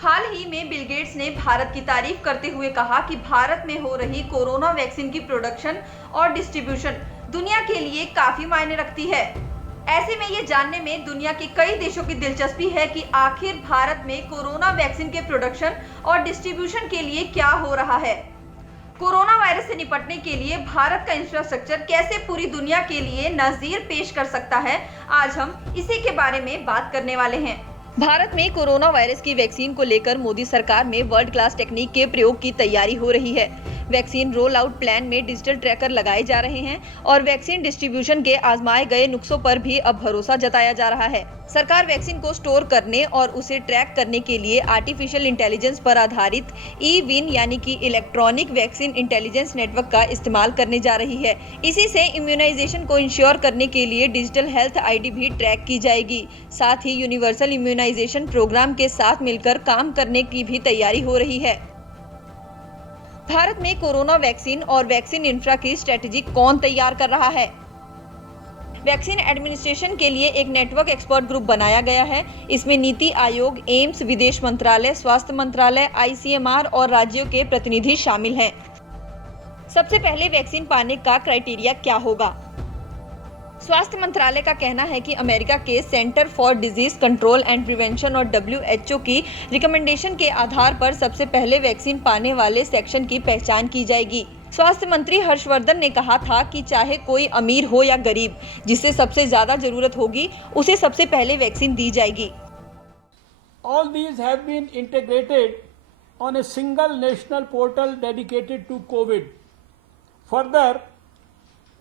हाल ही में Bill Gates ने भारत की तारीफ करते हुए कहा कि भारत में हो रही कोरोना वैक्सीन की प्रोडक्शन और डिस्ट्रीब्यूशन दुनिया के लिए काफी मायने रखती है। ऐसे में ये जानने में दुनिया के कई देशों की दिलचस्पी है कि आखिर भारत में कोरोना वैक्सीन के प्रोडक्शन और डिस्ट्रीब्यूशन के लिए क्या हो रहा है। कोरोना वायरस से निपटने के लिए भारत का इंफ्रास्ट्रक्चर कैसे पूरी दुनिया के लिए नज़ीर पेश कर सकता है, आज हम इसी के बारे में बात करने वाले हैं। भारत में कोरोना वायरस की वैक्सीन को लेकर मोदी सरकार में वर्ल्ड क्लास टेक्निक के प्रयोग की तैयारी हो रही है। वैक्सीन रोल आउट प्लान में डिजिटल ट्रैकर लगाए जा रहे हैं और वैक्सीन डिस्ट्रीब्यूशन के आजमाए गए नुस्खों पर भी अब भरोसा जताया जा रहा है। सरकार वैक्सीन को स्टोर करने और उसे ट्रैक करने के लिए आर्टिफिशियल इंटेलिजेंस पर आधारित ई-विन यानी कि इलेक्ट्रॉनिक वैक्सीन इंटेलिजेंस नेटवर्क का इस्तेमाल करने जा रही है। इसी से इम्यूनाइजेशन को इंश्योर करने के लिए डिजिटल हेल्थ आईडी भी ट्रैक की जाएगी। साथ ही यूनिवर्सल इम्यूनाइजेशन प्रोग्राम के साथ मिलकर काम करने की भी तैयारी हो रही है। भारत में कोरोना वैक्सीन और वैक्सीन इंफ्रा की स्ट्रेटेजी कौन तैयार कर रहा है? वैक्सीन एडमिनिस्ट्रेशन के लिए एक नेटवर्क एक्सपर्ट ग्रुप बनाया गया है। इसमें नीति आयोग, एम्स, विदेश मंत्रालय, स्वास्थ्य मंत्रालय, आईसीएमआर और राज्यों के प्रतिनिधि शामिल हैं। सबसे पहले वैक्सीन पाने का क्राइटेरिया क्या होगा? स्वास्थ्य मंत्रालय का कहना है कि अमेरिका के centre for disease control and prevention और WHO की रिकमेंडेशन के आधार पर सबसे पहले वैक्सीन पाने वाले सेक्शन की पहचान की जाएगी। स्वास्थ्य मंत्री हर्षवर्धन ने कहा था कि चाहे कोई अमीर हो या गरीब, जिसे सबसे ज्यादा जरूरत होगी उसे सबसे पहले वैक्सीन दी जाएगी। All these have been integrated on a single national portal dedicated to COVID. Further,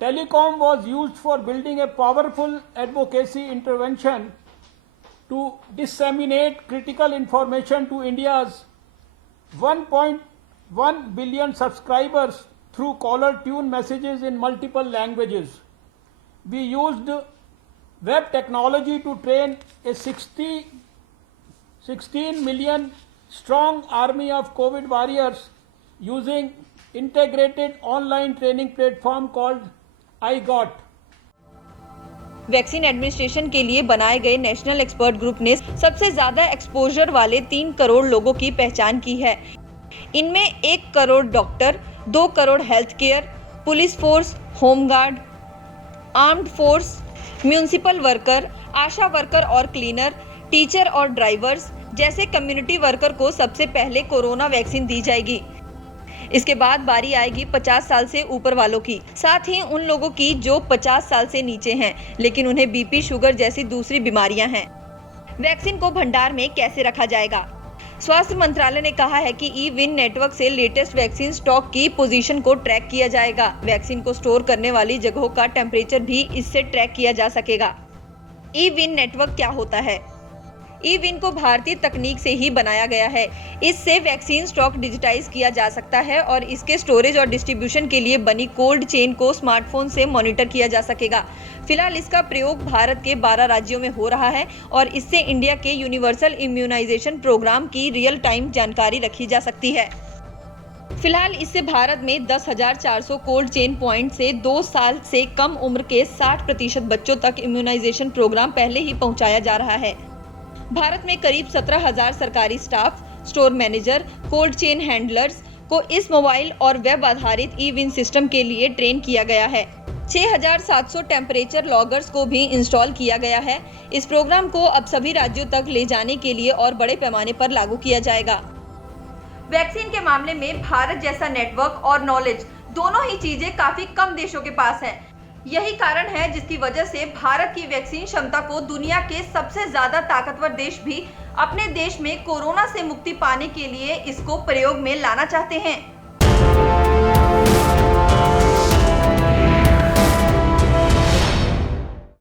telecom was used for building a powerful advocacy intervention to disseminate critical information to India's 1.1 billion subscribers through caller tune messages in multiple languages. We used web technology to train a 16 million strong army of COVID warriors using integrated online training platform called iGOT. Vaccine administration के लिए बनाए गए national expert group ने सबसे ज्यादा exposure वाले 3 करोड़ लोगों की पहचान की है। इनमें 1 crore doctor, 2 crore health care, police force, home guard, armed force, municipal worker, ASHA worker और क्लीनर, टीचर और ड्राइवर्स जैसे कम्युनिटी वर्कर को सबसे पहले कोरोना वैक्सीन दी जाएगी। इसके बाद बारी आएगी 50 साल से ऊपर वालों की, साथ ही उन लोगों की जो 50 साल से नीचे हैं लेकिन उन्हें बीपी, शुगर जैसी दूसरी बीमारियां हैं। वैक्सीन को भंडार में कैसे रखा जाएगा? स्वास्थ्य मंत्रालय ने कहा है कि ई-विन नेटवर्क से लेटेस्ट वैक्सीन स्टॉक की पोजीशन को ट्रैक किया जाएगा। वैक्सीन को स्टोर करने वाली जगहों का टेम्परेचर भी इससे ट्रैक किया जा सकेगा। ई-विन नेटवर्क क्या होता है? ई-विन को भारतीय तकनीक से ही बनाया गया है। इससे वैक्सीन स्टॉक डिजिटाइज किया जा सकता है और इसके स्टोरेज और डिस्ट्रीब्यूशन के लिए बनी कोल्ड चेन को स्मार्टफोन से मॉनिटर किया जा सकेगा। फिलहाल इसका प्रयोग भारत के 12 राज्यों में हो रहा है और इससे इंडिया के यूनिवर्सल इम्यूनाइजेशन प्रोग्राम की रियल टाइम जानकारी रखी जा सकती है। फिलहाल इससे भारत में 10,400 कोल्ड चेन पॉइंट से 2 साल से कम उम्र के 60% बच्चों तक इम्यूनाइजेशन प्रोग्राम पहले ही पहुंचाया जा रहा है। भारत में करीब 17,000 सरकारी staff, store manager, cold chain handlers को इस मोबाइल और वेब आधारित ई-विन सिस्टम के लिए ट्रेन किया गया है। 6,700 टेम्परेचर लॉगर्स को भी इंस्टॉल किया गया है। इस प्रोग्राम को अब सभी राज्यों तक ले जाने के लिए और बड़े पैमाने पर लागू किया जाएगा। वैक्सीन के मामले में भारत जैसा नेटवर्क और नॉलेज दोनों ही चीजें काफी कम देशों के पास है। यही कारण है जिसकी वजह से भारत की वैक्सीन क्षमता को दुनिया के सबसे ज्यादा ताकतवर देश भी अपने देश में कोरोना से मुक्ति पाने के लिए इसको प्रयोग में लाना चाहते हैं।